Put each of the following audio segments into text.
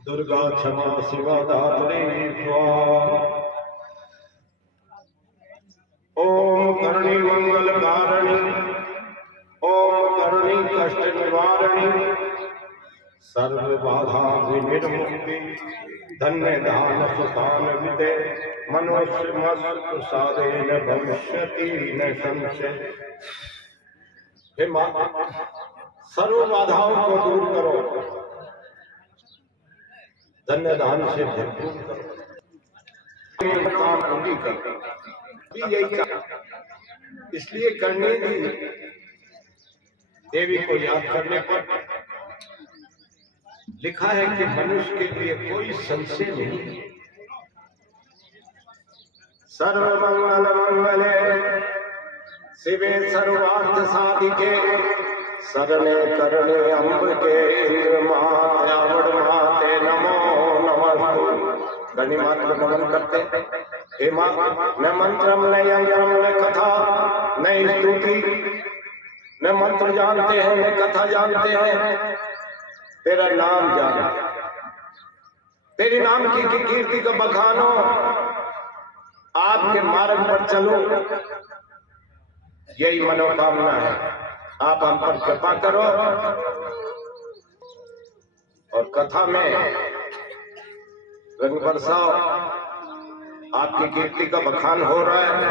दुर्गा क्षमा शिवा धात्री स्वाहा। ओम करणी मंगल कारिणी, ओम करणी कष्ट निवारणी, सर्व बाधा विनिर्मुक्ति, धन्य दान सुखान विदे, मनुष्य मस्त साधेन भविष्यति न संशय। हे मां, सर्व बाधाओं को दूर करो, धन्य दान से भरपूर करो। इसलिए करनी देवी को याद करने पर लिखा है कि मनुष्य के लिए कोई संशय नहीं। सर्वमंगल मंगले शिवे सर्वार्थ साधिके, शरणे करणे अम्ब के इंद्र मावड़ माते नमो नमः। गणि मात्र नमन करते। हे मां, न मंत्रम न यंत्रम न कथा न स्तुति, न मंत्र जानते हैं न कथा जानते हैं, तेरा नाम जानो, तेरे नाम की कीर्ति का बखानो, आपके मार्ग पर चलो, यही मनोकामना है। आप हम पर कृपा करो और कथा में रंग बरसाओ। आपकी कीर्ति का बखान हो रहा है।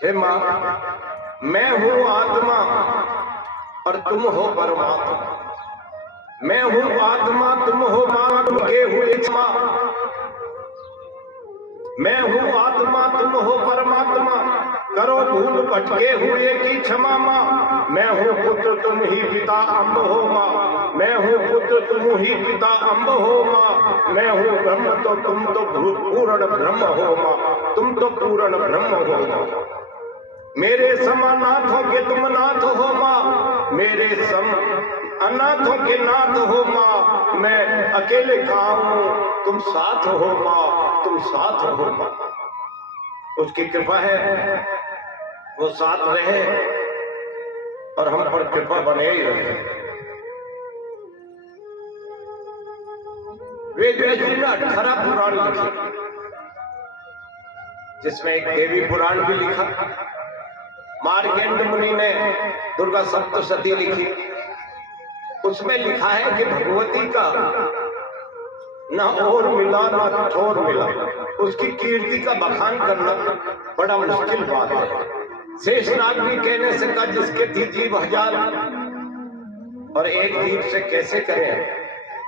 हे मां, मैं हूं आत्मा और तुम हो परमात्मा। मैं हूं आत्मा, तुम हो मां, के हुए क्षमा। मैं हूं आत्मा, तुम हो परमात्मा, करो भूल भटके हुए की क्षमा मां। मैं हूं पुत्र, तुम ही पिता, अम्ब हो मां। मैं हूं पुत्र, तुम ही पिता, अम्ब हो मां। मैं हूं ब्रह्म, तो तुम तो पूर्ण ब्रह्म हो मां। तुम तो पूर्ण ब्रह्म हो मां। मेरे समानाथ के तुम नाथ हो मां। मेरे सम अनाथों के नाथ हो मां। मैं अकेले कहाँ हूं, तुम साथ हो मां, तुम साथ हो मां। उसकी कृपा है, वो साथ रहे और हम पर कृपा बने ही रहे। वेद व्यास जी ने 18 पुराण लिखे, जिसमें एक देवी पुराण भी लिखा। मार्कंडेय मुनि ने दुर्गा सप्तशती लिखी। उसमें लिखा है कि भगवती का न और मिला न ठोर मिला। उसकी कीर्ति का बखान करना बड़ा मुश्किल बात है। शेषनाग भी कहने से कहा, जिसके थी जीव हजार और एक जीव से कैसे करें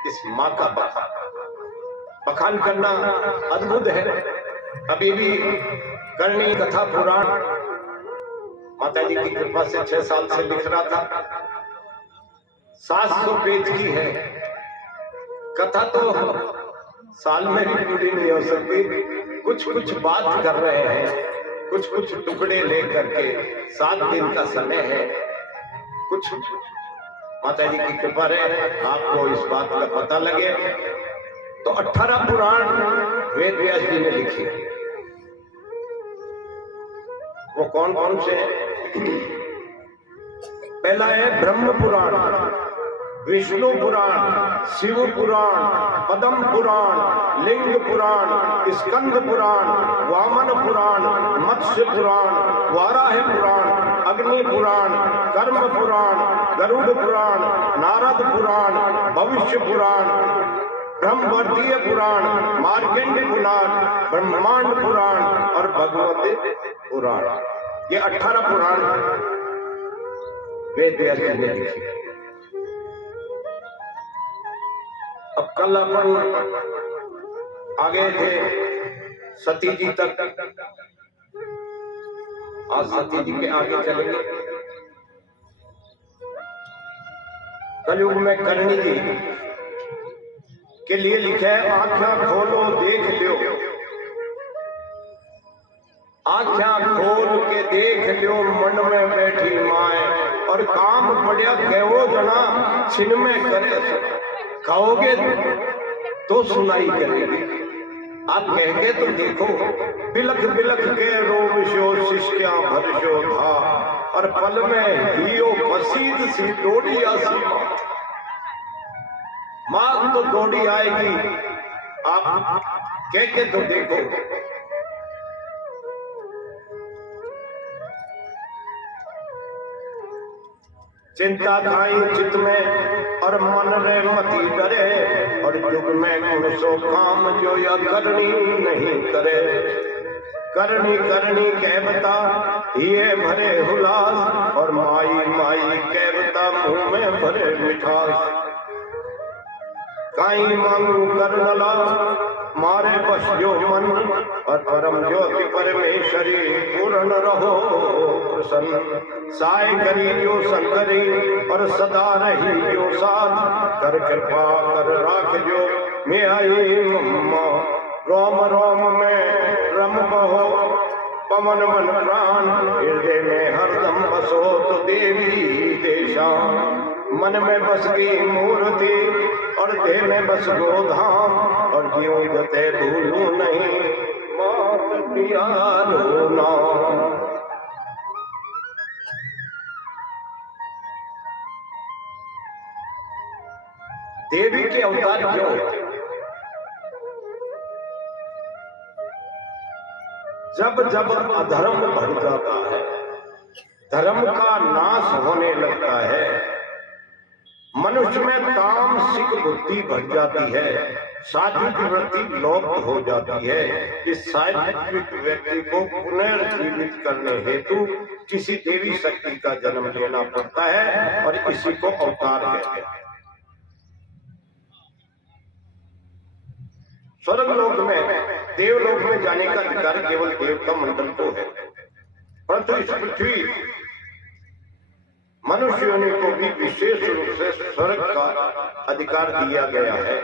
इस माँ का बखान करना अद्भुत है। अभी भी करणी कथा पुराण माता जी की कृपा से 6 साल से लिख रहा था। 700 पेज की है कथा, तो साल में भी पूरी नहीं हो सकती। कुछ कुछ बात कर रहे हैं, कुछ कुछ टुकड़े लेकर के। 7 दिन का समय है। कुछ माता जी की कृपा रहे आपको इस बात का पता लगे। तो 18 पुराण वेद व्यास जी ने लिखे। वो कौन कौन से? पहला है ब्रह्म पुराण, विष्णु पुराण, शिव पुराण, पद्म पुराण, लिंग पुराण, स्कंद पुराण, वामन पुराण, मत्स्य पुराण, वाराह पुराण, अग्नि पुराण, कर्म पुराण, गरुड़ पुराण, नारद पुराण, भविष्य पुराण, ब्रह्मवर्तीय पुराण, मार्कंडेय पुराण, ब्रह्मांड पुराण और भगवत पुराण। ये 18 पुराण वेद व्यास जी ने लिखे। अब कल अपन आगे थे सती जी तक, आज सती जी के आगे चलेंगे। कलयुग में करणी जी के लिए लिखा है, आंखें खोलो देख लो, आँखें खोल के देख लियो मन में बैठी माए, और काम पड़िया कहो जना छिन में करे, कहोगे तो सुनाई करेगी। आप कह के तो देखो, बिलख बिलख के रोवशो शिष्या भरशो था, और पल में हियो पसीद सी दौड़ी आसी मां तो दौड़ी आएगी। आप कह के तो देखो। चिंता खाई चित में और मन रे मती डरे, और युग में गुण सो काम जो या करनी नहीं करे। करनी करनी कहबता ये भरे हुलास, और माई माई कहबता मुंह में भरे मिठास। काई मांगू करनला मारे बस जो मन, और परम ज्योति परमेश्वरी पूर्ण रहो प्रसन्न। साय करी जो शंकरी और सदा रही जो साथ, कर कृपा कर राख जो मैं आई मम्मा। रोम रोम में रम बहो पवन मन प्राण, हृदय में हरदम बसो तो देवी देशा। मन में बस गई मूर्ति और देह में बस गोधाम, और जीव गते भूलू नहीं मात पिया लो नाम। देवी के अवतार क्यों? जब जब अधर्म बढ़ जाता है, धर्म का नाश होने लगता है, मनुष्य में तामसिक बुद्धि बढ़ जाती है, सात्विक वृत्ति लोप हो जाती है। इस सात्विक व्यक्ति को पुनर्जीवित करने हेतु किसी देवी शक्ति का जन्म लेना पड़ता है, और इसी को अवतार कहते हैं। स्वर्गलोक में, देवलोक में जाने का अधिकार केवल देवता मंडल को है, परंतु इस पृथ्वी मनुष्यों को भी विशेष रूप से स्वर्ग का अधिकार दिया गया है,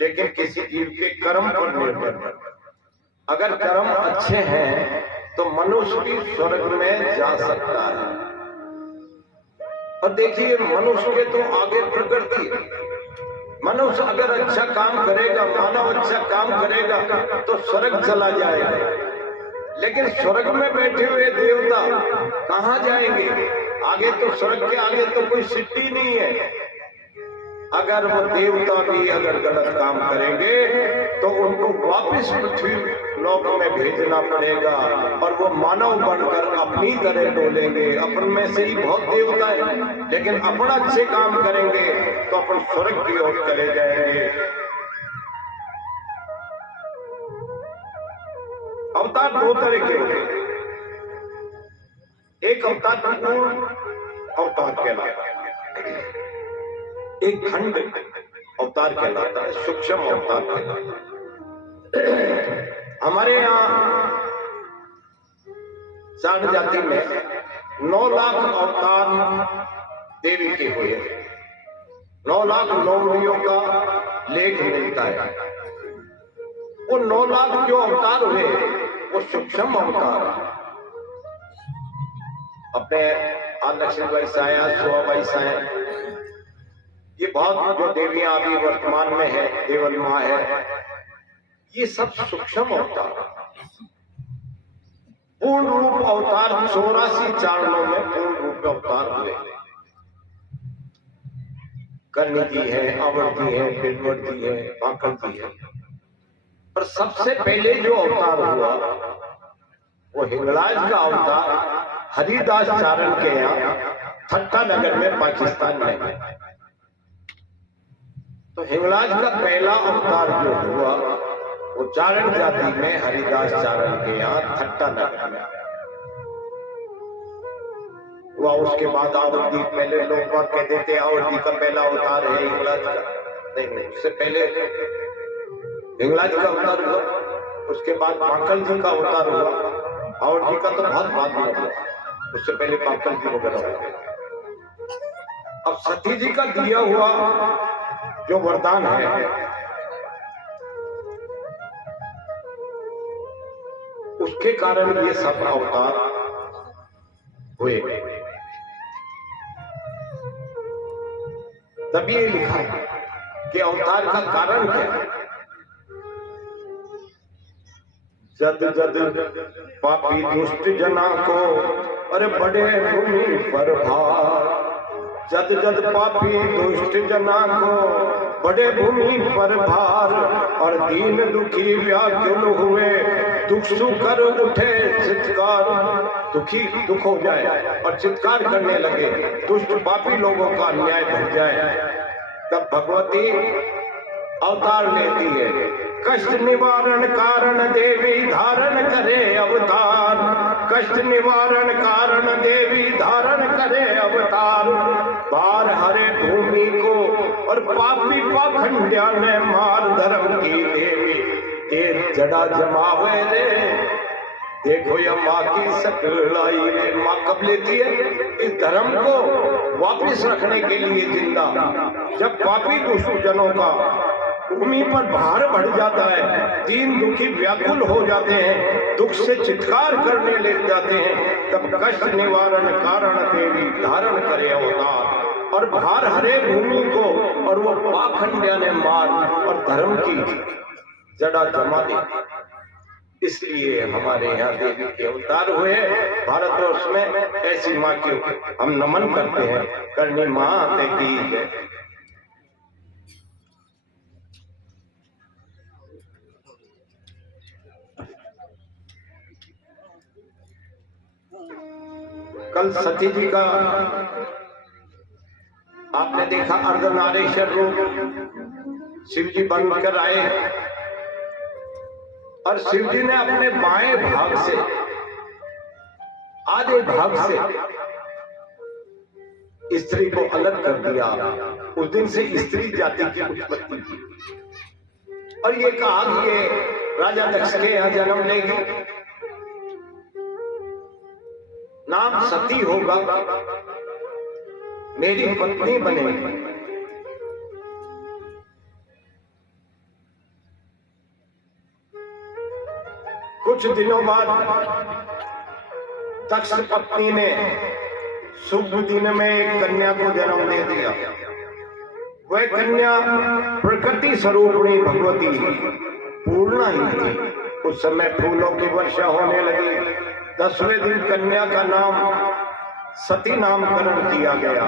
लेकिन किसी जीव के कर्म पर निर्भर। अगर कर्म अच्छे हैं तो मनुष्य भी स्वर्ग में जा सकता है। और देखिए, मनुष्य के तो आगे प्रकृति। मनुष्य अगर अच्छा काम करेगा, मानव अच्छा काम करेगा तो स्वर्ग चला जाएगा, लेकिन स्वर्ग में बैठे हुए देवता कहां जाएंगे? आगे तो स्वर्ग के आगे तो कोई सिटी नहीं है। अगर वो देवता भी अगर गलत काम करेंगे तो उनको वापस पृथ्वी लोक में भेजना पड़ेगा, और वो मानव बनकर अपनी तरह डोलेंगे। अपन में से ही बहुत देवता है, लेकिन अपना अच्छे काम करेंगे तो अपन स्वर्ग की ओर चले जाएंगे। अवतार दो तरह के होते हैं। एक अवतार पूर्ण अवतार कहलाता है, एक खंड अवतार कहलाता है, सूक्ष्म अवतार कहलाता है। हमारे यहाँ साध जाति में 9 लाख अवतार देवी के हुए, 9 लाख नौवियों का लेख मिलता है। वो 9 लाख जो अवतार हुए वो सूक्ष्म अवतार है। अपने लक्ष्मीबाई साया, सुहाबाई साया, ये बहुत जो देवियां अभी वर्तमान में है, देवल माँ है, ये सब सूक्ष्म अवतार। पूर्ण रूप अवतार 84 चारणों में पूर्ण रूप अवतार हुए। कन्नी जी है, आवर्ती है, बिरवती है, पाकलती है। पर सबसे पहले जो अवतार हुआ वो हिंगलाज का अवतार हरिदास चारण के यहाँ ठट्टा नगर में, पाकिस्तान में। तो हिंगलाज का पहला अवतार जो हुआ वो चारण जाति में हरिदास चारण के यहाँ ठट्टा नगर में हुआ। उसके बाद आवर्ती, पहले लोग बात कहते थे आवर्ती का पहला अवतार है हिंगलाज का। नहीं, उससे पहले हिंगलाज का अवतार हुआ, उसके बाद पाकल जी का अवतार हुआ। आवर्ती का तो बहुत बाद में हुआ, उससे पहले पाकल जी वगैरह हुआ। अब सती जी का दिया हुआ जो वरदान है उसके कारण ये सब अवतार हुए। तभी ये लिखा है कि अवतार का कारण क्या है। जद जद पापी दुष्ट जना को अरे बड़े भूमि पर भार, जद जद पापी दुष्ट जना को बड़े भूमि पर भार, और दीन दुखी व्याकुल हुए दुख सुख कर उठे चित्कार। दुख हो जाए और चित्कार करने लगे, दुष्ट पापी लोगों का अन्याय बढ़ जाए, तब भगवती अवतार लेती है। कष्ट निवारण कारण देवी धारण करे अवतार, कष्ट निवारण कारण देवी धारण करे अवतार। बार हरे भूमि को और पापी पाखंड्या ने मार, धर्म की देवी ये जड़ा जमावे रे। देखो ये माँ की सकलाई रे, माँ कब लेती है इस धर्म को वापिस रखने के लिए जिंदा। जब पापी दुष्ट जनों का भूमि पर भार बढ़ जाता है, दीन दुखी व्याकुल हो जाते हैं, दुख से चित्कार करने लग जाते हैं, तब कष्ट निवारण कारण देवी धारण करे अवतार, और भार हरे भूमि को और वो पाखंड्या ने मार, और धर्म की जड़ा जमा दी। इसलिए हमारे यहाँ देवी के अवतार हुए। भारतवर्ष में ऐसी माँ की हम नमन करते हैं। करनी माँ की जय। कल सती जी का आपने देखा अर्धनारीश्वर रूप शिव जी बनकर आए, और शिव जी ने अपने बाएं भाग से, आधे भाग से स्त्री को अलग कर दिया। उस दिन से स्त्री जाति की उत्पत्ति की, और ये कहा कि ये राजा दक्ष के यहाँ जन्म लेगी, नाम सती होगा, मेरी पत्नी बनेगी। कुछ दिनों बाद दक्ष पत्नी ने शुभ दिन में एक कन्या को जन्म दे दिया। वह कन्या प्रकृति स्वरूपिणी भगवती पूर्णा ही थी। उस समय फूलों की वर्षा होने लगी। 10वें दिन कन्या का नाम सती नामकरण किया गया।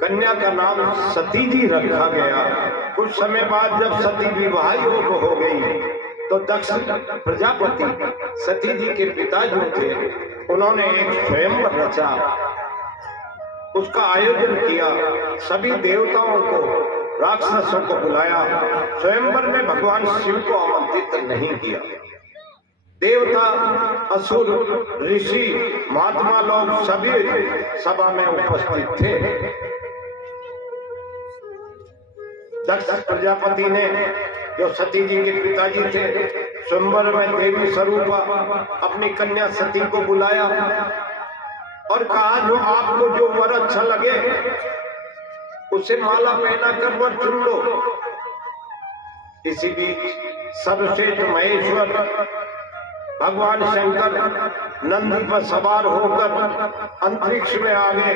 कन्या का नाम सती जी रखा गया। कुछ समय बाद जब सती विवाह योग्य हो गई, तो दक्ष प्रजापति सती जी के पिता जो थे, उन्होंने एक स्वयंवर रचा, उसका आयोजन किया। सभी देवताओं को, राक्षसों को बुलाया। स्वयंवर में भगवान शिव को आमंत्रित नहीं किया। देवता, असुर, ऋषि, महात्मा लोग सभी सभा में उपस्थित थे। दक्ष प्रजापति ने, जो सती जी के पिताजी थे, स्वयंवर में देवी स्वरूपा अपनी कन्या सती को बुलाया और कहा, जो आपको जो वर अच्छा लगे उसे माला पहना कर वर चुन लो। इसी बीच सर्वश्रेष्ठ महेश्वर भगवान शंकर नंदी पर सवार होकर अंतरिक्ष में आ गए।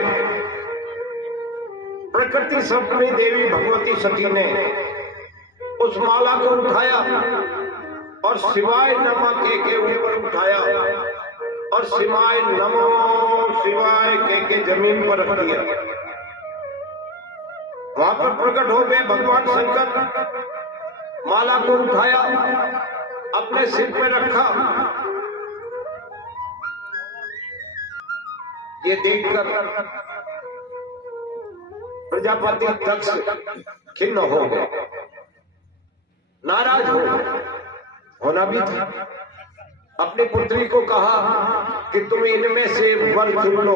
प्रकृति स्वरूपिणी देवी भगवती सती ने उस माला को उठाया और शिवाय नमः के ऊपर उठाया, और शिवाय नमो शिवाय के जमीन पर रख दिया। वहां पर प्रकट हो गए भगवान शंकर। माला को उठाया, अपने सिर पे रखा। ये देखकर प्रजापति दक्ष खिन्न हो गए, नाराज हो गए। होना भी था। अपनी पुत्री को कहा कि तुम इनमें से वर चुन लो,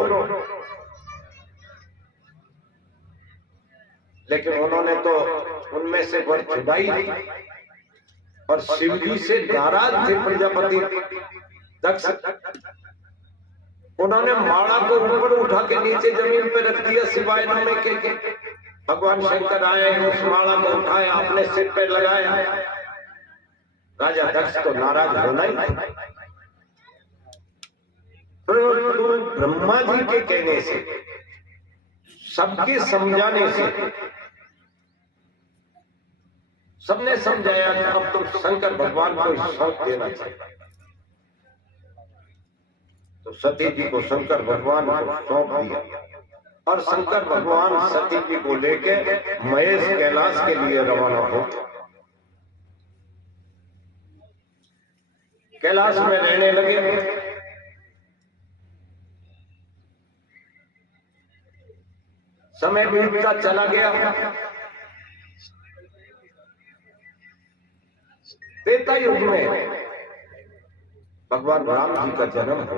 लेकिन उन्होंने तो उनमें से वर चुना ही नहीं। और शिव जी से नाराज थे प्रजापति दक्ष। उन्होंने माला को ऊपर उठा के नीचे जमीन पे रख दिया। शिवाय नमः के भगवान शंकर आए, उस माला को उठाया, अपने सिर पे लगाया। राजा दक्ष तो नाराज होना ही था। परंतु ब्रह्मा जी के कहने से, सबके समझाने से सबने समझाया कि अब तुम शंकर भगवान को सौंप देना चाहिए। तो सती जी को शंकर भगवान को सौंप दिया और शंकर भगवान सती जी को लेके महेश कैलाश के लिए रवाना हो। कैलाश में रहने लगे। समय बीतता चला गया। त्रेता युग में भगवान राम जी का जन्म हो।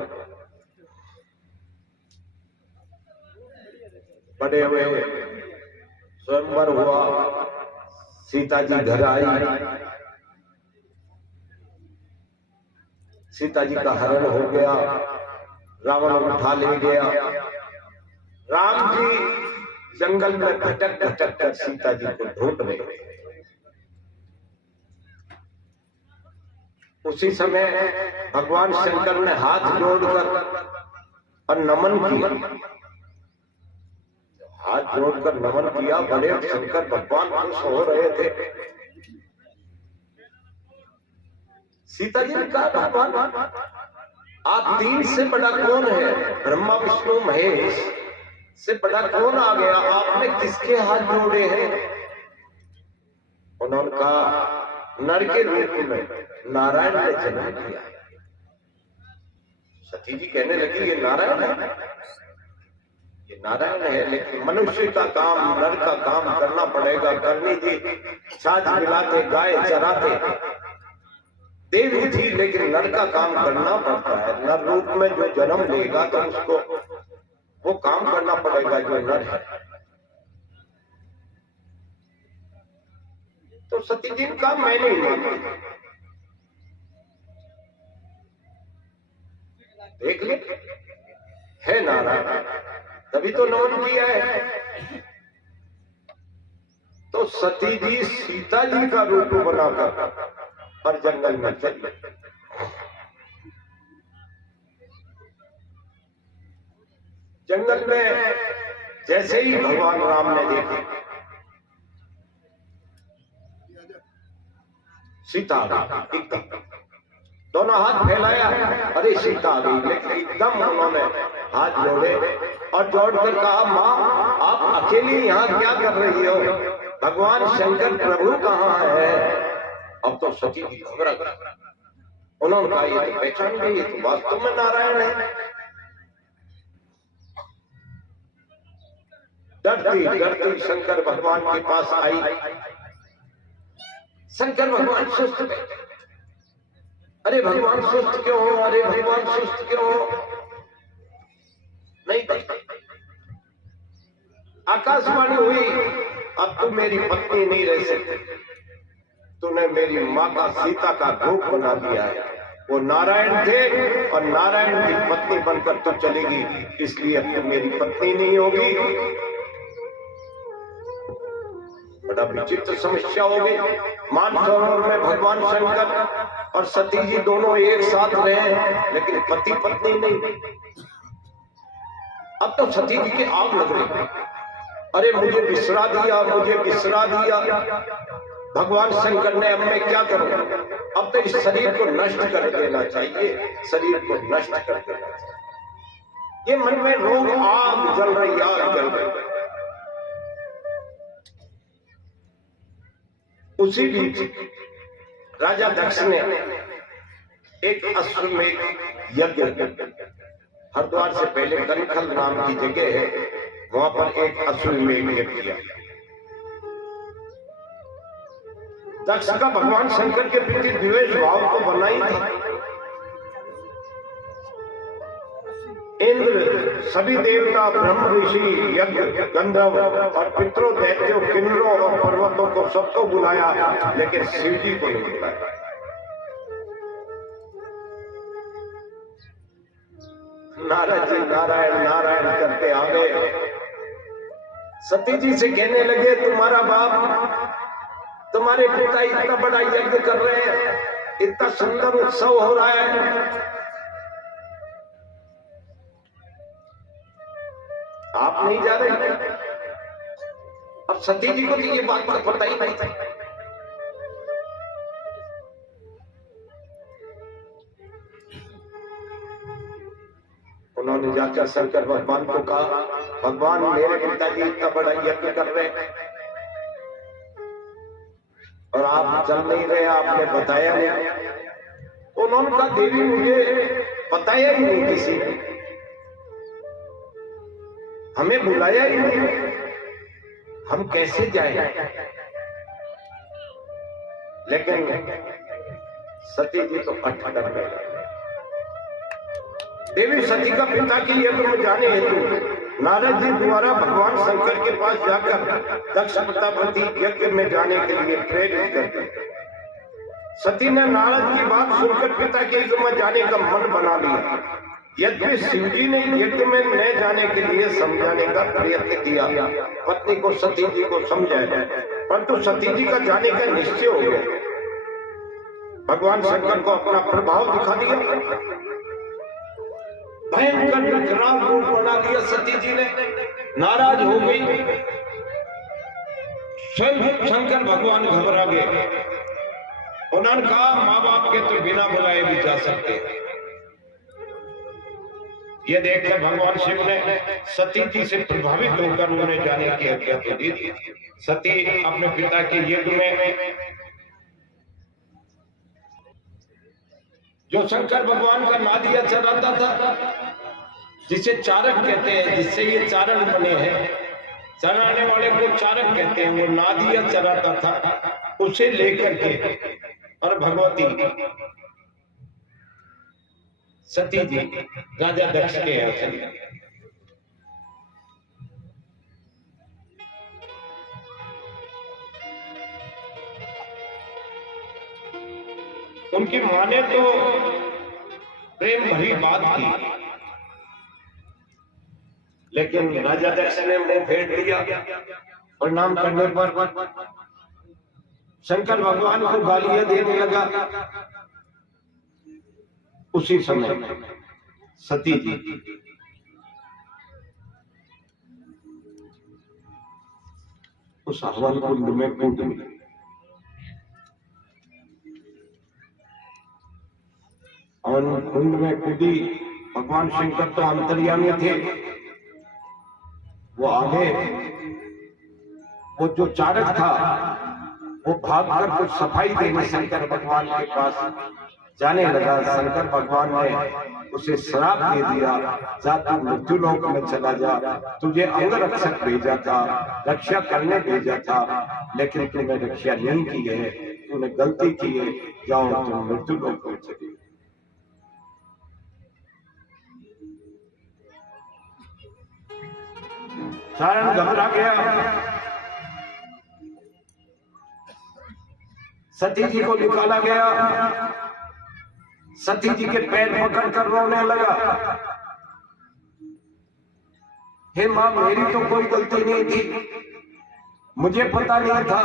बड़े हुए, स्वयंवर हुआ, सीता जी घर आई, सीता जी का हरण हो गया, रावण उठा ले गया। राम जी जंगल में भटक भटक कर सीता जी को ढूंढ रहे। उसी समय भगवान शंकर ने हाथ जोड़कर और नमन किया। हाथ जोड़कर नमन किया। बड़े शंकर भगवान खुश हो रहे थे। सीता जी ने कहा, भगवान आप तीन से बड़ा कौन है? ब्रह्मा विष्णु महेश से बड़ा कौन आ गया? आपने किसके हाथ जोड़े हैं? उन्होंने कहा, नर के रूप में नारायण ने जन्म दिया। सती जी कहने लगी, ये नारायण है, ये नारायण है, लेकिन मनुष्य का काम, नर का काम करना पड़ेगा। करनी थी, छाछ मिलाते, गाय चराते, देवी थी, लेकिन नर का काम करना पड़ता है। नर रूप में जो जन्म लेगा तो उसको वो काम करना पड़ेगा जो नर है। तो सती जी का मैं नहीं मानती। देख ले, है नारायण, तभी तो नमन किया है। तो सती जी सीता जी का रूप बनाकर और जंगल में चली। जंगल में जैसे ही भगवान राम ने देखा सीता एकदम दोनों हाथ फैलाया, अरे सीता आ गई। लेकिन एकदम उन्होंने हाथ जोड़े और जोड़कर कहा, माँ आप अकेली यहाँ क्या कर रही हो? भगवान शंकर प्रभु कहाँ है? अब तो सती जी घबरा गई। उन्होंने कहा, ये तो पहचान गई, ये तो वास्तव में नारायण है। डरती डरती शंकर भगवान के पास आई। शंकर भगवान सुस्त गए। अरे भगवान सुस्त क्यों हो? अरे भगवान सुस्त क्यों हो? नहीं पता। आकाशवाणी हुई, अब तू मेरी पत्नी नहीं रह सकती। तूने मेरी माता सीता का रूप बना दिया है। वो नारायण थे और नारायण की पत्नी बनकर तू चलेगी, इसलिए अब तू मेरी पत्नी नहीं होगी। बड़ा विचित्र समस्या हो गई। मानसरोवर में भगवान शंकर और सती जी दोनों एक साथ रहे, लेकिन पति पत्नी नहीं। अब तो सती जी की आग लग रही। अरे मुझे बिसरा दिया, मुझे बिसरा दिया। भगवान शंकर ने, अब मैं क्या करूं? अब तो इस शरीर को नष्ट कर देना चाहिए, शरीर को नष्ट कर देना चाहिए। ये मन में रोग, आग जल रही, आग जल रही। उसी बीच राजा दक्ष ने एक अश्वमेध यज्ञ, हरिद्वार से पहले कनखल नाम की जगह है, वहां पर एक अश्वमेध यज्ञ किया। दक्ष का भगवान शंकर के प्रति द्वेष भाव तो बना ही था। इंद्र, सभी देवता, ब्रह्म ऋषि, यज्ञ, गंधर्व और पितरों, दैत्यों, किन्नरों और पर्वतों को सबको बुलाया, लेकिन शिव जी को नहीं बुलाया। नारद जी नारायण नारायण करते आ गए। सती जी से कहने लगे, तुम्हारा बाप, तुम्हारे पिता इतना बड़ा यज्ञ कर रहे हैं, इतना सुंदर उत्सव हो रहा है, आप नहीं जा रहे। अब सती जी को तो ये बात का पता ही नहीं था। उन्होंने जाकर शंकर भगवान को कहा, भगवान मेरे पिताजी इतना बड़ा यज्ञ कर रहे हैं और आप चल नहीं रहे, आपने बताया नहीं। उन्होंने कहा देवी मुझे बताया ही नहीं, किसी ने हमें बुलाया ही नहीं, हम कैसे जाएं? लेकिन सती जी तो अट कर गए। देवी सती का पिता की यज्ञ में जाने हेतु नारद जी द्वारा भगवान शंकर के पास जाकर दक्ष प्रजापति यज्ञ में जाने के लिए प्रेरित करते। सती ने नारद की बात सुनकर पिता के यज्ञ में जाने का मन बना लिया। यद्यपि शिव जी ने यज्ञ में न जाने के लिए समझाने का प्रयत्न किया, पत्नी को सती जी को समझाया, परंतु सती जी का जाने का निश्चय हो गया। भगवान शंकर को अपना प्रभाव दिखा दिया, भयंकर विकराल रूप बना दिया सती जी ने, नाराज हो गई। स्वयं शंकर भगवान घबरा गए। उन्होंने कहा माँ बाप के तो बिना बुलाए भी जा सकते। ये देखकर भगवान शिव ने सती जी से प्रभावित होकर उन्हें जाने की आज्ञा तो दी। सती अपने पिता के यज्ञ में जो शंकर भगवान का नादिया चढ़ाता था, जिसे चारक कहते हैं, जिससे ये चारण बने हैं, चढ़ाने वाले को चारक कहते हैं, वो नादिया चढ़ाता था, उसे लेकर के और भगवती सती जी राजा दक्ष के यहाँ चली। उनकी मां ने तो प्रेम भरी बात की, लेकिन राजा दक्ष ने मुंह फेर लिया। प्रणाम करने पर शंकर भगवान को गालियां देने लगा। उसी समय सती जी उस हवन कुंड में कूद गई। हवन कुंड में कूदी। भगवान शंकर तो अंतर्यामी थे, वो आगे, वो जो चारक था वो भागकर कुछ सफाई देने शंकर भगवान के पास जाने लगा। शंकर भगवान ने उसे श्राप दे दिया, जा तू मृत्यु लोक में चला जा, तुझे अंगरक्षक भेजा था, रक्षा करने भेजा था, लेकिन तूने रक्षा नहीं की है, तूने गलती की है, जाओ तुम मृत्यु लोक में चले। चारण घबरा गया। सती जी को निकाला गया। सती जी के पैर पकड़कर रोने लगा। हे मां, मेरी तो कोई गलती नहीं थी, मुझे पता नहीं था,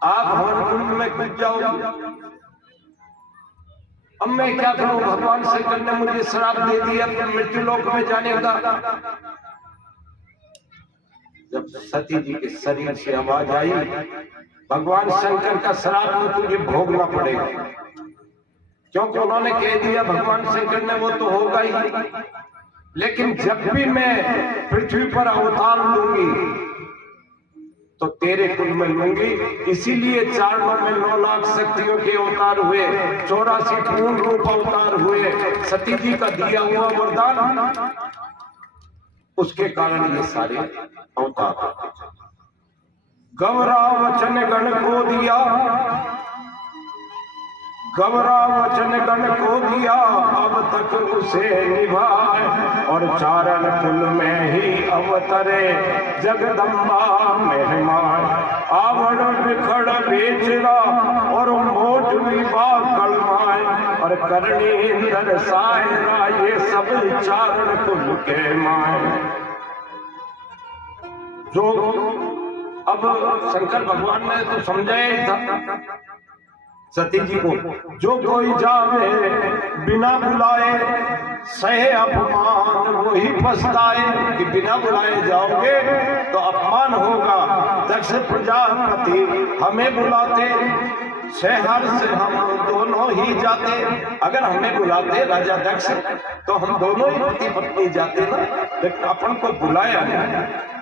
आप हवन कुंड में कूद जाओ। अब मैं क्या करूं? भगवान शंकर ने मुझे श्राप दे दिया मृत्यु लोक में जाने का। जब सती जी के शरीर से आवाज आई, भगवान शंकर का श्राप तो तुझे भोगना पड़ेगा, क्योंकि उन्होंने कह दिया भगवान शंकर ने वो तो होगा ही, लेकिन जब भी मैं पृथ्वी पर अवतार लूंगी तो तेरे कुल में लूंगी। इसीलिए चारणों में 9 लाख शक्तियों के अवतार हुए, 84 पूर्ण रूप अवतार हुए। सती जी का दिया हुआ वरदान, उसके कारण ये सारे अवतार। गौरा वचन गण को दिया, गौरा वचन गण को दिया, अब तक उसे निभाए, और चारण कुल में ही अवतरे जगदम्बा मेहमान। आवड़ बिखड़ बेचरा और मोट विवाह कलमाए, और करणी इंद्र सायरा, ये सब चारण कुल के माए। जो अब शंकर भगवान ने तो समझाया ही था, सती जी को, जो कोई जावे बिना बुलाए सहे अपमान वही पछताए, कि बिना बुलाए जाओगे तो अपमान होगा। दक्ष प्रजापति हमें बुलाते शहर से हम दोनों ही जाते, अगर हमें बुलाते राजा दक्ष तो हम दोनों ही पति पत्नी जाते ना, लेकिन अपन को बुलाया नहीं।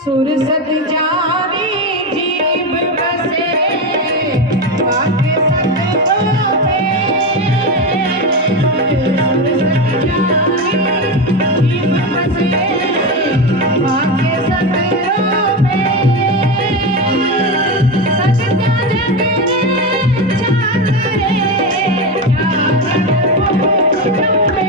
सुरसत जारी जीव बसे वाके सतगुरु में। सुरसत जारी जीव बसे वाके सतगुरु में। सत्या जगरे चाकरे चाकरे में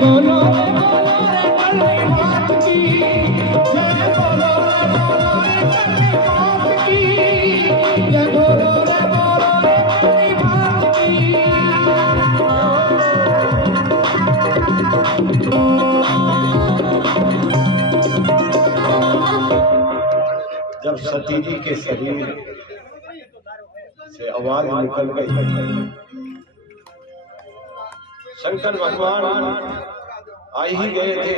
बोलो रे कली मात की, जय बोलो रे कली मात की, जय बोलो रे कली मात की। जब सती जी के शरीर से आवाज निकल गई, शंकर भगवान आ ही गए थे।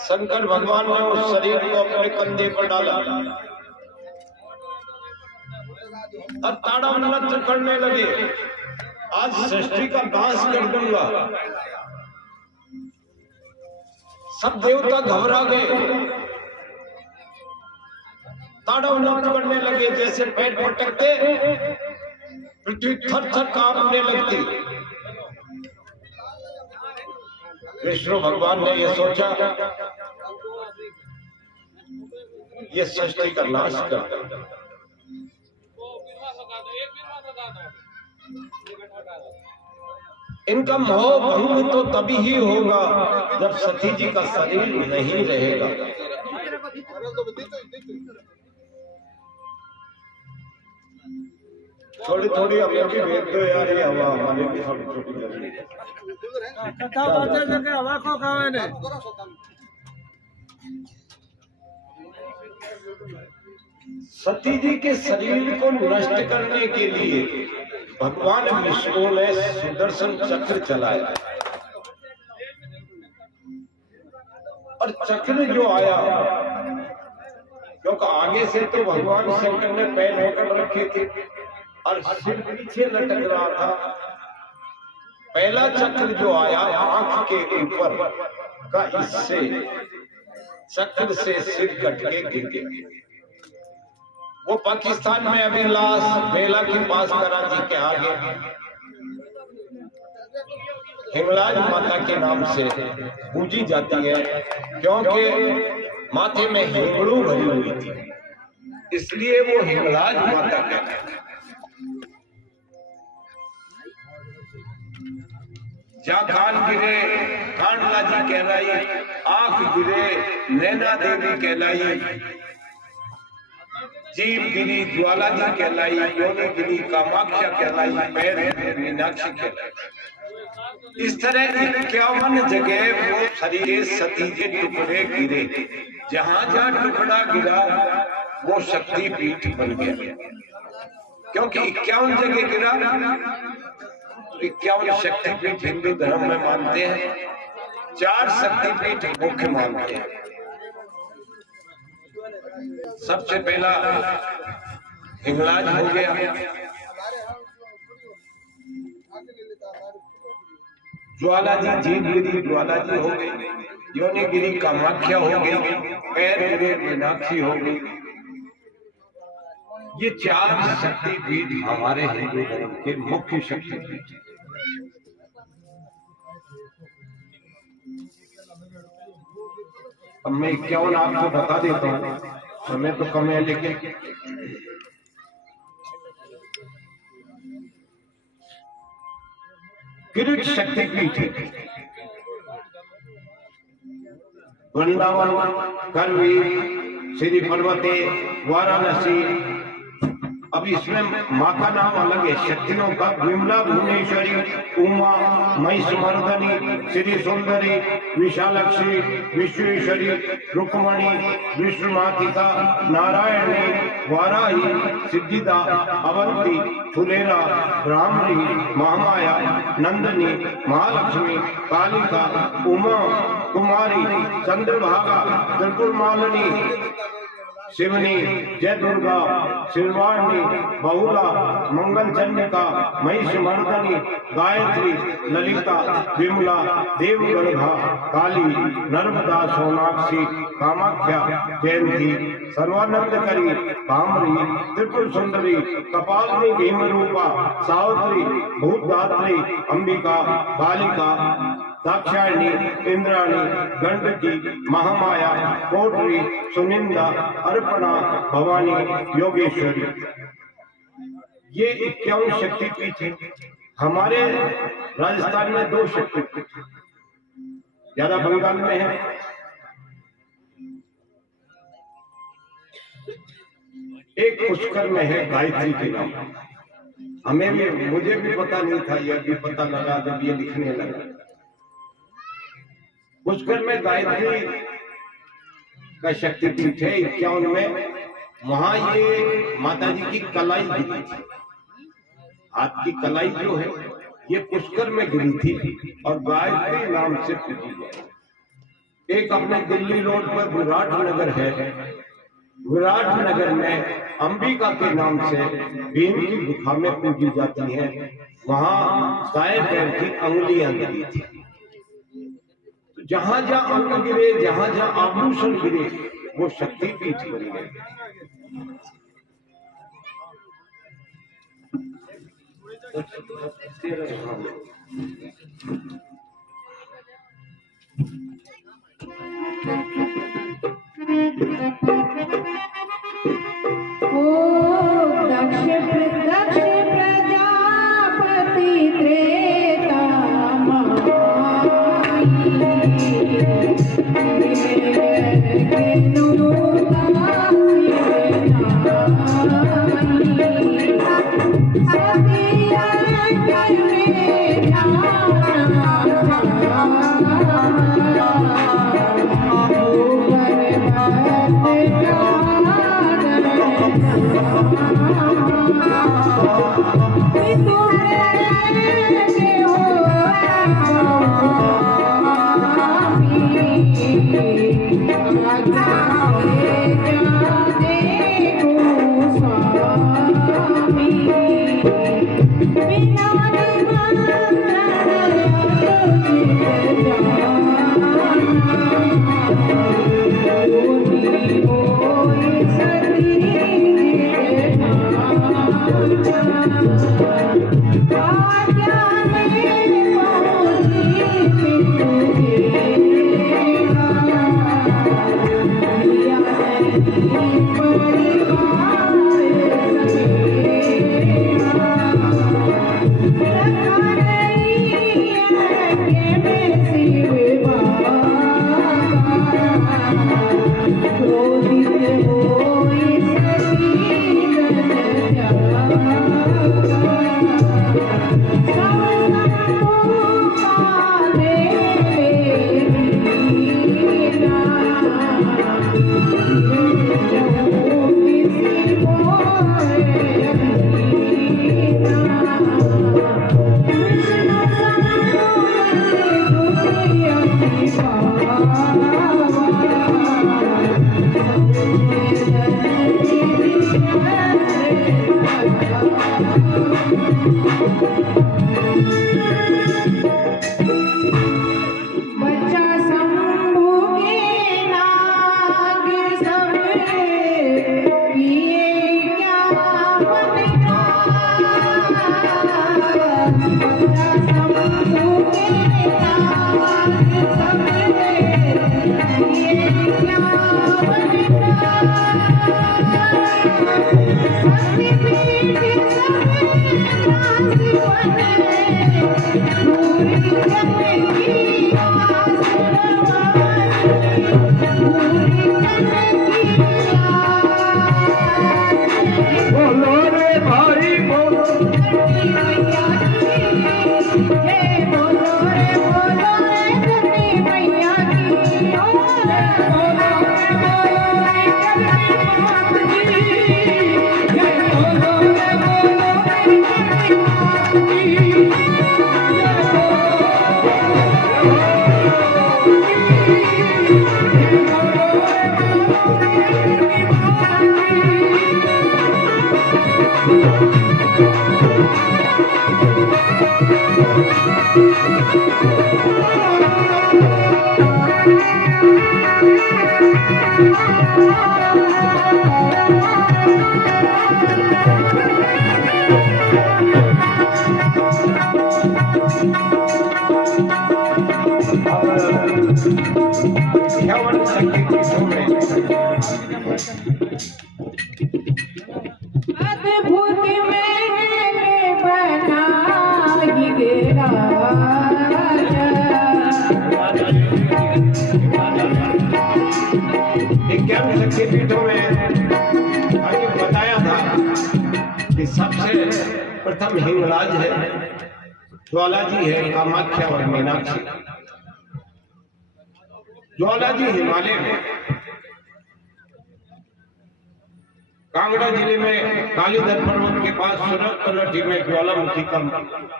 शंकर भगवान ने उस शरीर को अपने कंधे पर डाला और ताड़व नृत्य करने लगे। आज सृष्टि का नाश कर दूंगा। सब देवता घबरा गए, ताड़व नृत्य करने लगे। जैसे पैर पटकते पृथ्वी थर थर कांपने लगती। विष्णु भगवान ने यह सोचा, ये सृष्टि का नाश कर। इनका मोह भंग तो तभी ही होगा जब सती जी का शरीर नहीं रहेगा। थोड़ी थोड़ी अपनी भेज दो यार, ये हवा हमारे भी थोड़ी छोटी जरूरी है। हवा को खावे ने सती जी के शरीर को नष्ट करने के लिए भगवान विष्णु ने सुदर्शन चक्र चलाया और चक्र जो आया, क्योंकि आगे से तो भगवान शंकर ने पैर होकर रखे थे और सिर पीछे लटक रहा था। पहला चक्र जो आया आंख के ऊपर का इससे चक्र से सिर कट के गिर गया। वो पाकिस्तान में अभी लाश बेला के पास कराची के आगे हिंगलाज माता के नाम से पूजी जाती है, क्योंकि माथे में हिंगड़ू भरी हुई थी, इसलिए वो हिंगलाज माता कहते हैं। जा कान गिरे कांडला जी कहलाई, आंख गिरे नैना देवी कहलाई, जीव गिरी ज्वाला जी कहलाई, योनि गिरी कामाख्या कहलाई, पैर गिरे मीनाक्षी कहलाई। इस तरह 51 जगह वो शरीर सती के टुकड़े गिरे। जहां जहां टुकड़ा गिरा वो शक्ति पीठ बन गया, क्योंकि 51 जगह गिरा। 51 शक्तिपीठ हिंदू धर्म में मानते हैं, 4 शक्तिपीठ मुख्य मानते हैं। सबसे पहला हिंगलाज हो गया, ज्वाला जी जीवगिरी ज्वाला जी हो गई, योनिगिरी कामाख्या हो गई, पैर गिरे मीनाक्षी हो गई। ये 4 शक्तिपीठ हमारे हिंदू धर्म के मुख्य शक्तिपीठ। अब मैं 51 आपको बता देता हूँ, समय तो कम है लेकिन किरीट शक्तिपीठ, वृंदावन, करवी, श्री पर्वते, वाराणसी। अब इसमें माँ का नाम अलग है, शक्तियों का विमला, भुवनेश्वरी, उमा, महिषमर्दनी, श्री सुंदरी, विशालक्षी, विश्वेश्वरी, रुक्मणी, विष्णुमातिका, नारायणी, वाराही, सिद्धिदा, अवंती, फुलेरा, ब्राह्मणी, महामाया, नंदनी, महालक्ष्मी, कालिका, उमा, कुमारी, चंद्रभागा, त्रिपुरमालिनी, शिवनी, जय दुर्गा, शिववाणी, बहुला, मंगल चंडिका, महिषमर्दनी, गायत्री, ललिता, विमला, देवगर्भा, काली, नर्मदा, सोनाक्षी, कामाख्या, जयंती, सर्वानंदकरी, भामरी, त्रिपुर सुंदरी, कपालिनी, भीमरूपा, सावित्री, भूतधात्री, अंबिका, बालिका, दाक्षायणी, इंद्राणी, गंडकी, महामाया, कोटरी, सुनिंदा, अर्पणा, भवानी, योगेश्वरी। ये 51 शक्तिपीठ हैं। हमारे राजस्थान में 2 शक्तिपीठ, ज्यादा बंगाल में है। एक पुष्कर में है गायत्री के नाम। मुझे भी पता नहीं था, यह भी पता लगा जब ये लिखने लगा। पुष्कर में गायत्री का शक्तिपीठ है 51 में। वहां ये माता जी की कलाई गिरी थी, हाथ की कलाई जो है ये पुष्कर में गिरी थी और गायत्री नाम से पूजी जाए। एक अपने दिल्ली रोड पर विराट नगर है, विराट नगर में अंबिका के नाम से भीम की गुफा में पूजी जाती है। वहां दाएं पैर की अंगुलियां गिरी थी। तो जहां जहां अंग गिरे, जहां जहां आभूषण गिरे, वो शक्तिपीठ बन गए। दक्ष प्रजापति त्रेता शक्तिपीठों में अभी बताया था कि सबसे प्रथम हिंगलाज है, ज्वाला जी है, कामाख्या और मीनाक्षी। ज्वाला जी हिमालय में कांगड़ा जिले में कालीधर पर्वत के पास सुरतलठी में ज्वालामुखी का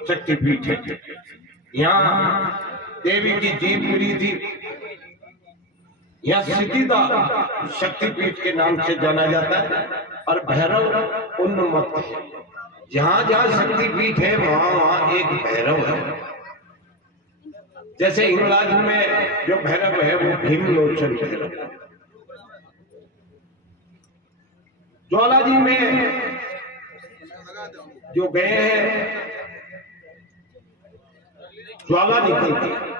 शक्तिपीठ है। यहाँ देवी की जीव मिली थी। यह सिद्धिदा शक्तिपीठ के नाम से जाना जाता है और भैरव उन्मत्त है। जहां जहां शक्तिपीठ है वहां वहां एक भैरव है। जैसे हिंगलाज में जो भैरव है वो भीमलोचन भैरव है। ज्वाला जी में जो गए हैं ज्वाला निकलती है।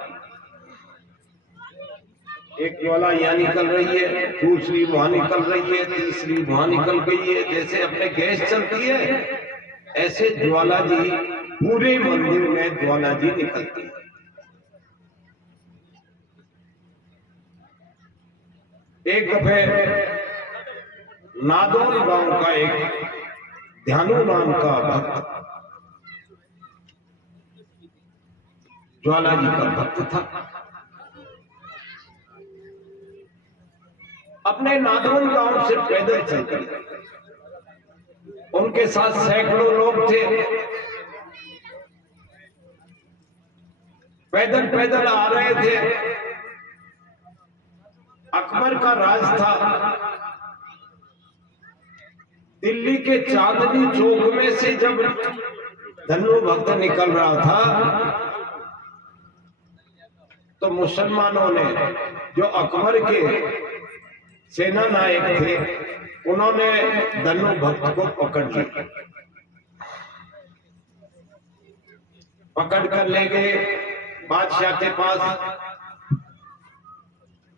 एक ज्वाला यहाँ निकल रही है, दूसरी वहां निकल रही है, तीसरी वहां निकल गई है। जैसे अपने गैस चलती है ऐसे ज्वाला जी पूरे मंदिर में ज्वाला जी निकलती है। एक दफे नादौन गांव का एक ध्यानु नाम का भक्त ज्वाला जी का भक्त था। अपने नादौन गांव से पैदल चलकर उनके साथ सैकड़ों लोग थे। पैदल पैदल आ रहे थे। अकबर का राज था। दिल्ली के चांदनी चौक में से जब धन्नो भक्त निकल रहा था तो मुसलमानों ने, जो अकबर के सेना नायक थे, उन्होंने धन्नो भक्त को पकड़ लिया। पकड़ कर ले गए बादशाह के पास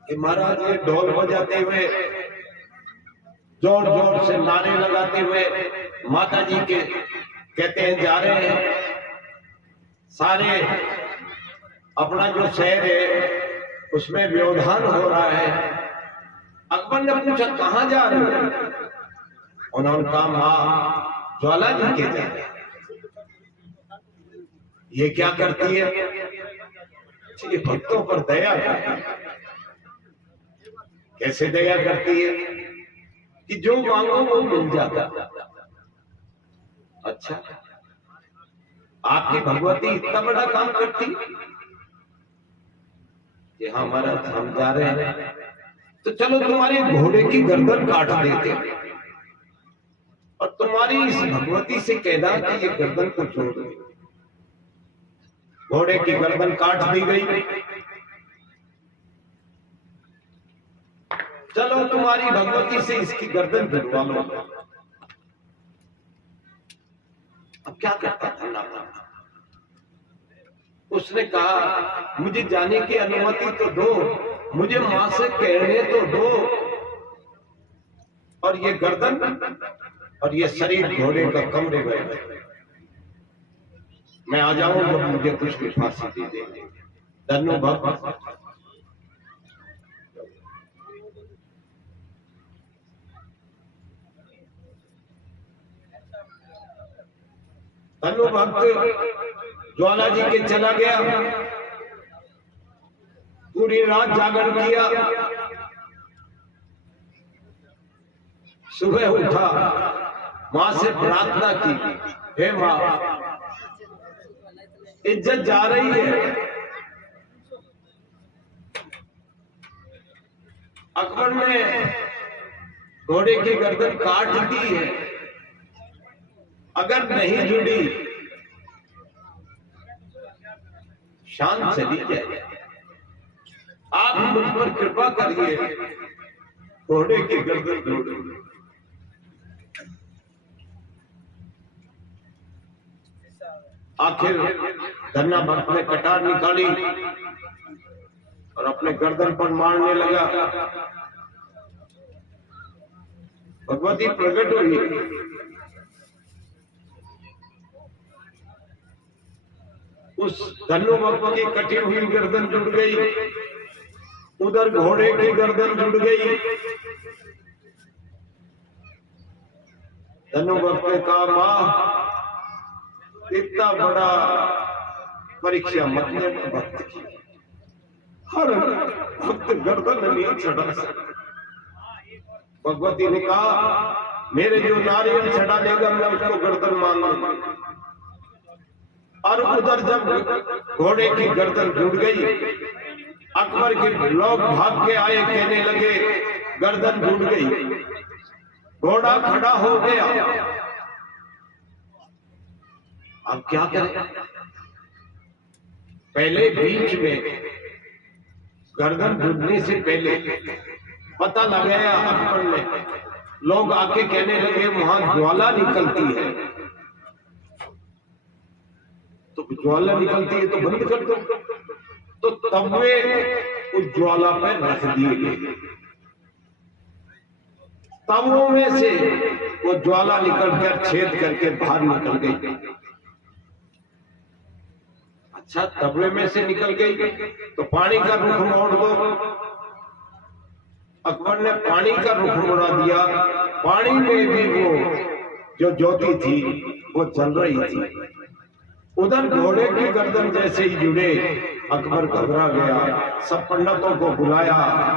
कि महाराज ये ढोल बजाते हुए, जोर जोर से नारे लगाते हुए माता जी के कहते हैं जा रहे हैं, सारे अपना जो शहर है उसमें व्यवधान हो रहा है। अकबर ने पूछा कहां जा रहे हैं? उन्होंने कहा मां ज्वाला जी के जा रहे हैं। ये क्या करती है? ये भक्तों पर दया करती है। कैसे दया करती है? कि जो मांगो वो मिल जाता। अच्छा, आपकी भगवती इतना बड़ा काम करती कि हाँ महाराज हम जा रहे हैं तो चलो तुम्हारे घोड़े की गर्दन काट देते और तुम्हारी इस भगवती से कहना कि ये गर्दन को छोड़ दे। घोड़े की गर्दन काट दी गई। चलो तुम्हारी भगवती से इसकी गर्दन भिड़वा लो। अब क्या करता था नाना? उसने कहा मुझे जाने की अनुमति तो दो, मुझे मां से कहने तो दो, और ये गर्दन और ये शरीर घोड़े का कमरे में मैं आ जाऊं जब मुझे कुछ भी फांसी दे देंगे। धन्नो भक्त धन्नो भक्त ज्वाला जी के चला गया। पूरी रात जागरण किया। सुबह उठा, मां से प्रार्थना की, हे मां इज्जत जा रही है। अकबर ने घोड़े की गर्दन काट दी है, अगर नहीं जुड़ी शान चली जाए। आप मुझ पर कृपा करिए, घोड़े की गर्दन जोड़। आखिर धन्ना भक्त ने कटार निकाली और अपने गर्दन पर मारने लगा। भगवती प्रकट हुई। उस धन्नो भक्त की कटी हुई गर्दन जुड़ गई, उधर घोड़े की गर्दन जुड़ गई। धनु भक्त का मां इतना बड़ा परीक्षा मत लेना भक्त की। हर भक्त गर्दन नहीं चढ़ा सकता। भगवती ने कहा मेरे जो नारियल चढ़ा लेगा मैं उसको गर्दन मान लूंगा। और उधर जब घोड़े की गर्दन जुड़ गई, अकबर के लोग भाग के आए, कहने लगे गर्दन जुड़ गई। घोड़ा खड़ा हो गया, अब क्या करें? पहले बीच में गर्दन जुड़ने से पहले पता लगाया अकबर ने। लोग आके कहने लगे वहां ज्वाला निकलती है, तो ज्वाला निकलती है तो बंद कर दो। तो तवे उस ज्वाला पर रख दिए गए। तवों में से वो ज्वाला निकलकर छेद करके बाहर निकल गई। अच्छा, तबले में से निकल गई तो पानी का रुख मोड़ दो। अकबर ने पानी का रुख मोड़ा दिया। पानी में भी वो जो ज्योति थी वो चल रही थी। उधर घोड़े की गर्दन जैसे ही जुड़े, अकबर घबरा गया। सब पंडितों को बुलाया,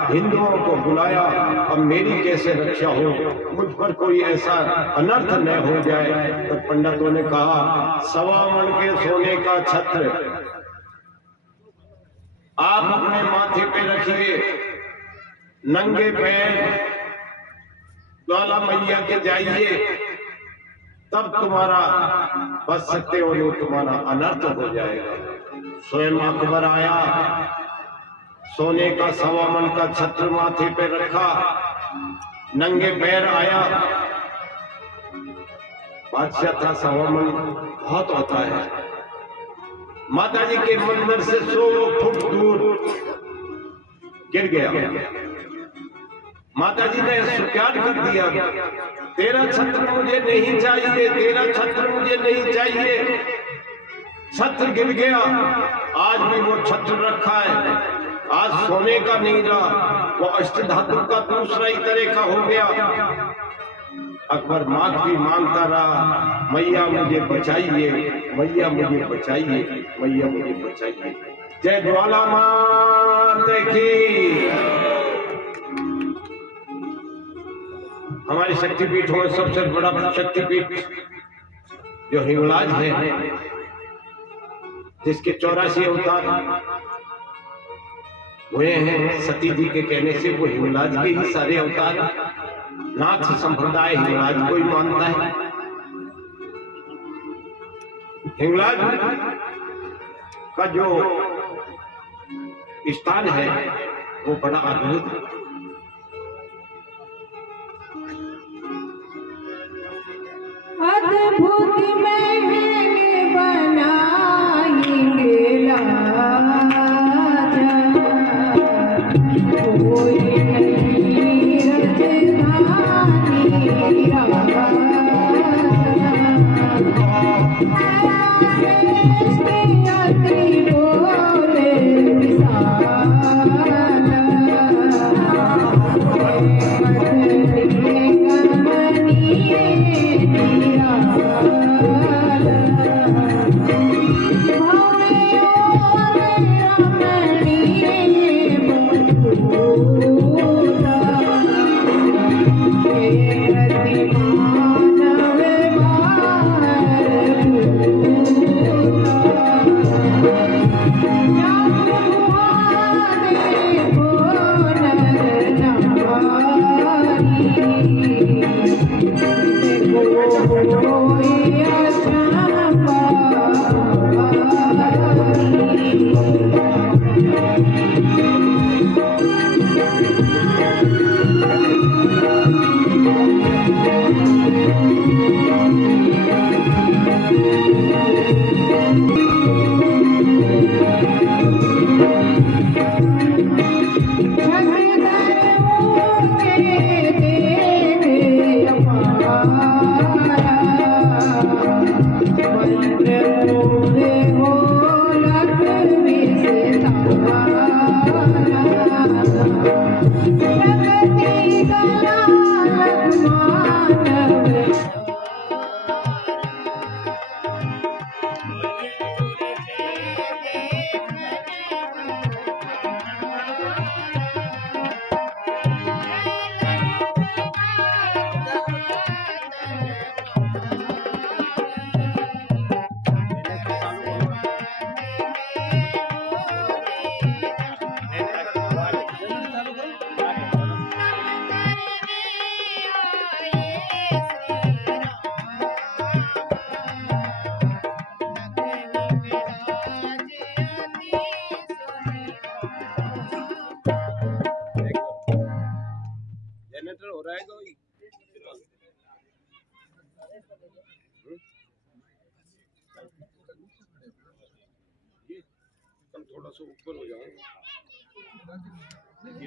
हिंदुओं को बुलाया, अब मेरी कैसे रक्षा हो, मुझ पर कोई ऐसा अनर्थ न हो जाए। तो पंडितों ने कहा 1.25 मन के सोने का छत्र आप अपने माथे पे रखिए, नंगे पैर ज्वाला मैया के जाइए, तब तुम्हारा बच सकते हो, नहीं तुम्हारा अनर्थ हो जाएगा। स्वयं अकबर आया, सोने का 1.25 मन का छत्र माथे पे रखा, नंगे पैर आया। बादशाह था, 1.25 मन बहुत होता है। माता जी के मंदिर से 100 फुट दूर गिर गया। माता जी ने स्वीकार कर दिया, तेरा छत्र मुझे नहीं चाहिए, तेरा छत्र मुझे नहीं चाहिए। छत्र गिर गया, आज भी वो छत्र रखा है। आज सोने का नहीं रहा, वो अष्टधातु का दूसरा ही तरह का हो गया। अकबर माफी मांगता रहा, मैया मुझे बचाइए, मैया मुझे बचाइए, मैया मुझे बचाइए। जय ज्वाला मात की। हमारे शक्तिपीठों में सबसे बड़ा शक्तिपीठ जो हिंगलाज है, जिसके 84 अवतार हुए हैं सती जी के कहने से, वो हिंगलाज के ही सारे अवतार। नाथ संप्रदाय हिंगलाज को ही मानता है। हिंगलाज का जो स्थान है वो बड़ा अद्भुत है। अद्भुत महल बनाएंगे राजा, कोई नहीं राजधानी राजा। बोले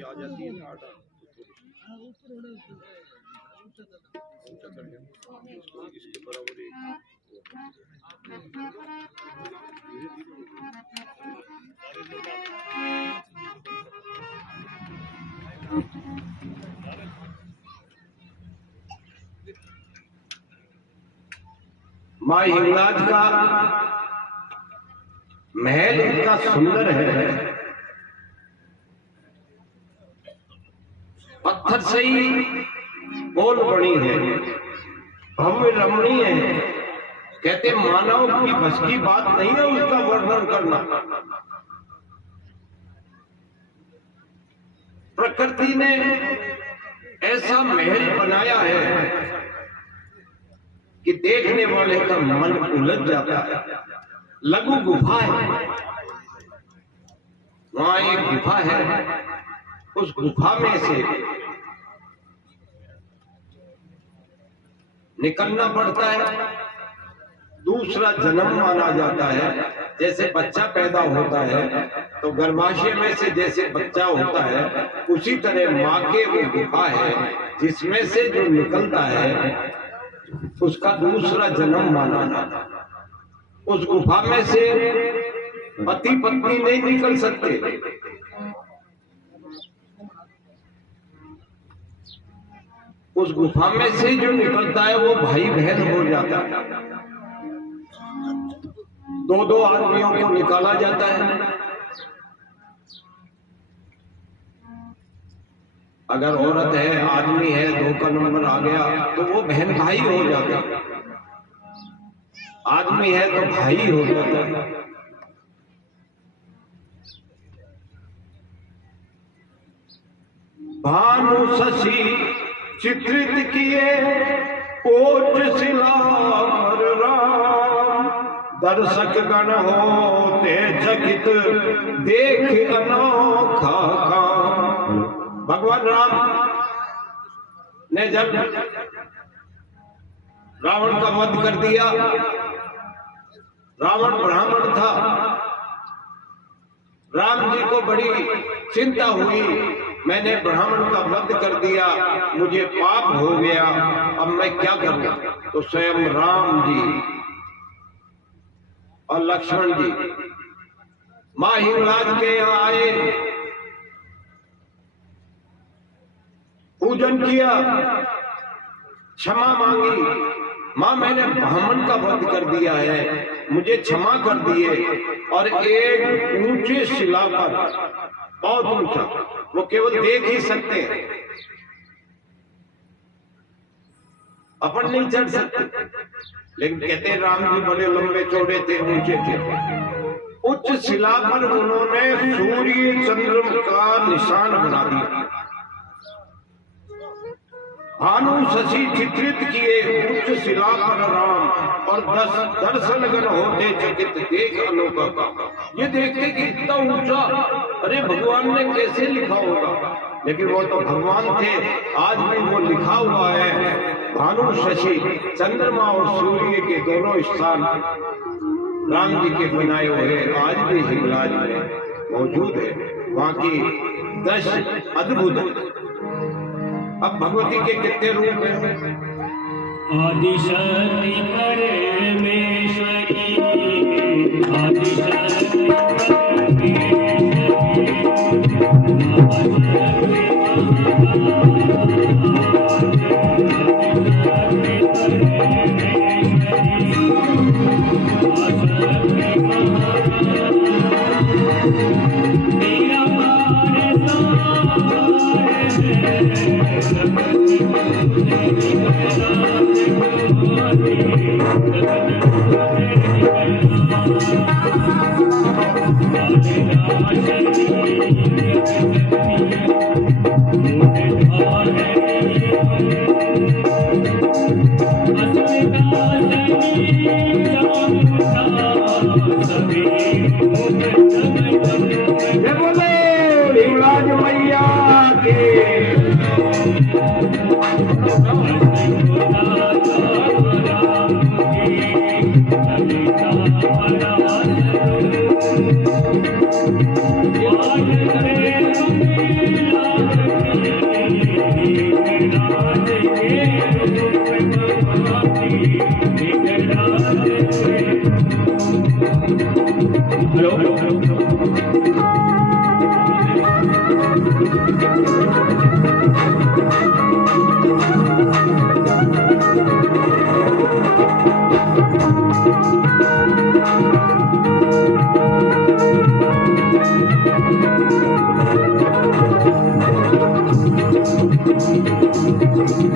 आ जाती है ना आटा ऊंचा कर देना इसके बराबर एक माँ हिंगलाज का महल इतना सुंदर है, पत्थर से ही गोल बनी है, भव्य रमणीय है। कहते मानव की बस की बात नहीं है उसका वर्णन करना। प्रकृति ने ऐसा महल बनाया है कि देखने वाले का मन उलझ जाता है। लघु गुफा है, वहां एक गुफा है, उस गुफा में से निकलना पड़ता है, दूसरा जन्म माना जाता है। जैसे बच्चा पैदा होता है तो गर्भाशय में से जैसे बच्चा होता है, उसी तरह माँ के वो गुफा है जिसमें से जो निकलता है उसका दूसरा जन्म माना जाता है। उस गुफा में से पति पत्नी नहीं निकल सकते, उस गुफा में से जो निकलता है वो भाई बहन हो जाता है। दो दो आदमियों को निकाला जाता है। अगर औरत है आदमी है, दो का नंबर आ गया तो वो बहन भाई हो जाता है। आदमी है तो भाई हो जाता है। भानु शशि चित्रित किए ओज शिला पर राम, दर्शक गण होते चकित देख अनोखा काम। भगवान राम ने जब रावण का वध कर दिया, रावण ब्राह्मण था, राम जी को बड़ी चिंता हुई, मैंने ब्राह्मण का वध कर दिया, मुझे पाप हो गया, अब मैं क्या करूं। तो स्वयं राम जी और लक्ष्मण जी मां हिंगलाज के यहाँ आए, पूजन किया, क्षमा मांगी। मां मैंने ब्राह्मण का वध कर दिया है, मुझे क्षमा कर दिए। और एक ऊंचे शिला पर, बहुत ऊंचा, वो केवल देख ही सकते हैं, अपन नहीं चढ़ सकते। लेकिन कहते हैं राम जी बड़े लंबे चौड़े थे, ऊंचे थे। उच्च शिला पर उन्होंने सूर्य चंद्र का निशान बना दिया। भानु शशि चित्रित किए उच्च शिला पर राम, और दर्शन गण होते चकित देख अनोखा काम। ये देखते कि इतना ऊंचा, अरे भगवान ने कैसे लिखा होगा, लेकिन वो तो भगवान थे। आज भी वो लिखा हुआ है, भानु शशि चंद्रमा और सूर्य के दोनों स्थान राम जी के बनाए हुए आज भी हिंगलाज में मौजूद है। वहां की दृश्य अद्भुत है। अब भगवती के कितने रूप हैं? आदिशक्ति परमेश्वरी, आदिशक्ति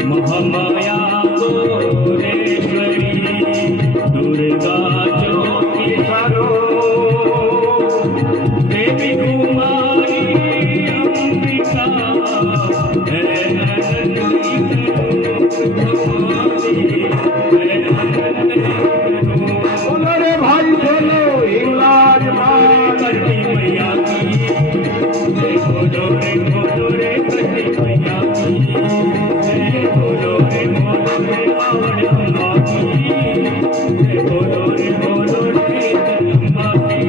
महामाया गोरेश्वरी दुर्गा जो की करो देवी कुमारी अंबिका बोलो भाई बोलो हिंगलाज माँ कटी मैया की बोलो रे कटी मैया की बोलो रे आवड़ अम्मा की बोलो रे अम्मा की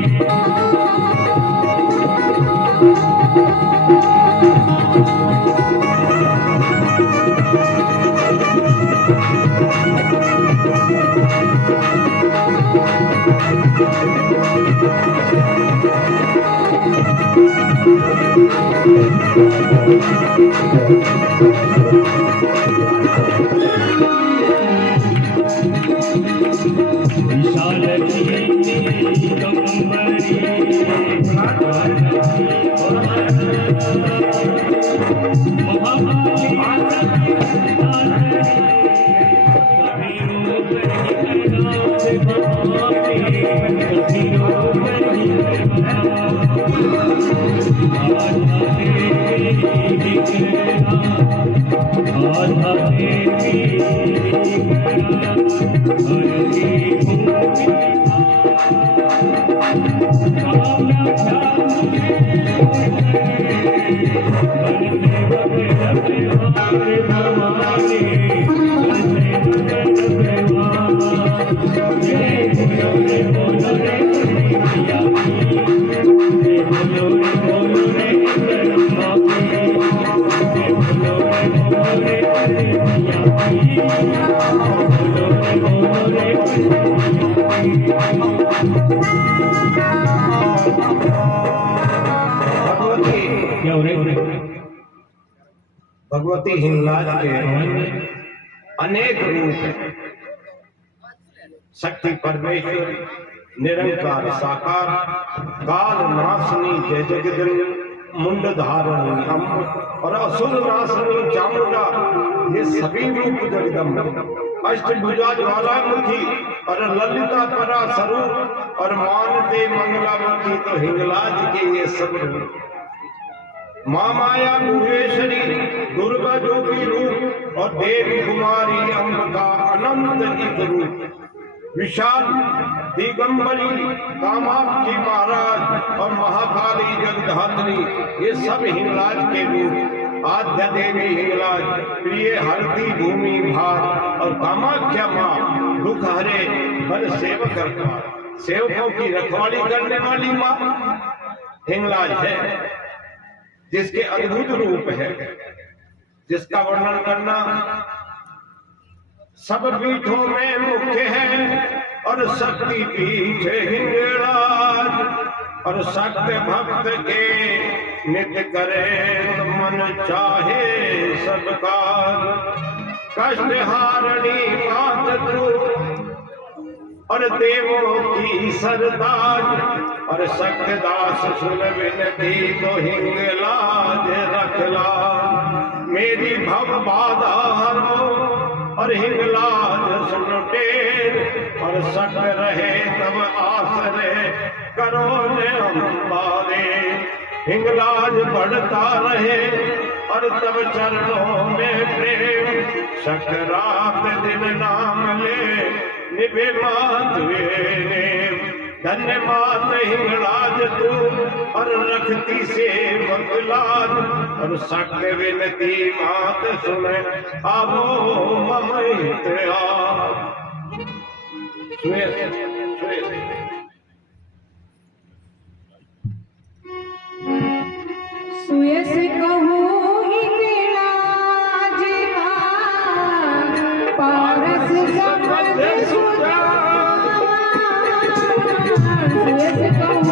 विशाल भगवती हिंगलाज के अनेक रूप हैं। शक्ति परमेश्वर, निरंकार साकार, काल नाशनी जय जगदम्ब, मुंड धारणी अम्ब और असुर नाशनी चामुंडा, ये सभी रूप जगदम्ब। अष्टभुजा ज्वालामुखी और ललिता परा स्वरूप और मानते मंगलावती तो हिंगलाज के ये सब रूप। माँ माया भुवेश्वरी दुर्गा जो की रूप और देवी कुमारी अम्बिका अनंत एक रूप। विशाल दिगंबरी कामाक्षी महाराज और महाकाली जगधात्री, ये सब हिंगलाज के रूप। आद्य देवी हिंगलाज, प्रिय हरती भूमि भार और कामाख्या माँ दुख हरे बल सेवक करता, सेवकों की रखवाली करने वाली माँ हिंगलाज है, जिसके अद्भुत रूप है, जिसका वर्णन करना सब पीठों में मुख्य है। और शक्ति पीठ हिंगलाज और शक्त भक्त के नित्य करे तो मन चाहे सबका। कष्ट हारणी मातृ और देवों की सरदार और शक्तदास सुन विनती तो हिंगलाज रखला। मेरी भव बाधा हरो और हिंगलाज सुन टेर और सक रहे तब आसरे करो ने अम्बारे। हिंगलाज बढ़ता रहे और तब चरणों में प्रेम, शक रात दिन नाम ले निभे माधवे ने। धन्य मात हिंगलाज तू और रखती सेवक लाज और शक विनती मात सुने आवो मम सुयस कहूँ हिंगलाज पारस समझ सुजा। सुयस कहूँ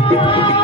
Thank you.